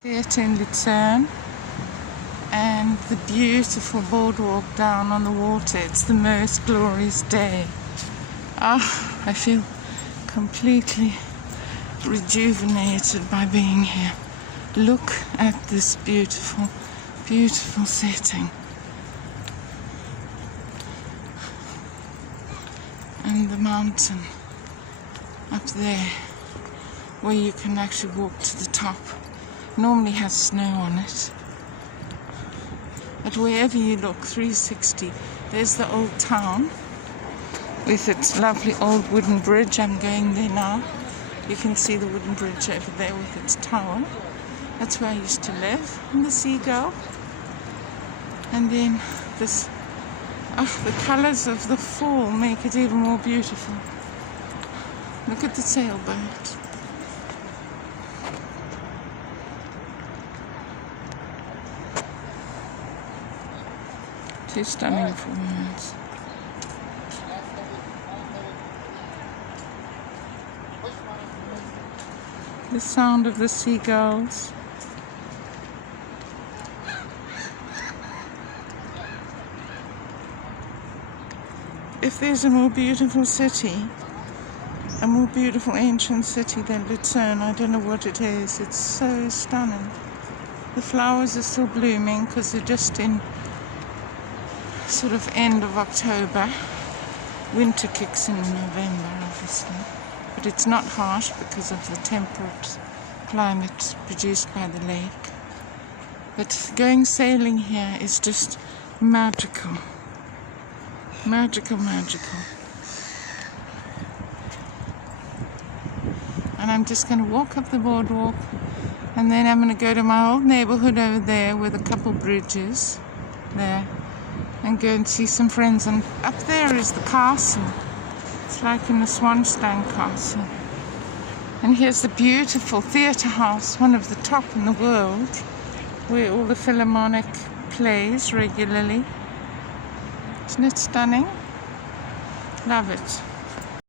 Theatre in Luzern and the beautiful boardwalk down on the water. It's the most glorious day. I feel completely rejuvenated by being here. Look at this beautiful, beautiful setting. And the mountain up there where you can actually walk to the top. Normally has snow on it, but wherever you look, 360, there's the old town with its lovely old wooden bridge. I'm going there now. You can see the wooden bridge over there with its tower. That's where I used to live, and the seagull. And then this, the colors of the fall make it even more beautiful. Look at the sailboat. Too stunning for words. The sound of the seagulls. If there's a more beautiful city, a more beautiful ancient city than Luzern, I don't know what it is. It's so stunning. The flowers are still blooming because they're just in sort of end of October. Winter kicks in November, obviously, but it's not harsh because of the temperate climate produced by the lake. But going sailing here is just magical. Magical, magical. And I'm just going to walk up the boardwalk, and then I'm going to go to my old neighborhood over there with a couple bridges there, and go and see some friends. And up there is the castle. It's like in the Swanstein Castle. And here's the beautiful theatre house, one of the top in the world, where all the Philharmonic plays regularly. Isn't it stunning? Love it.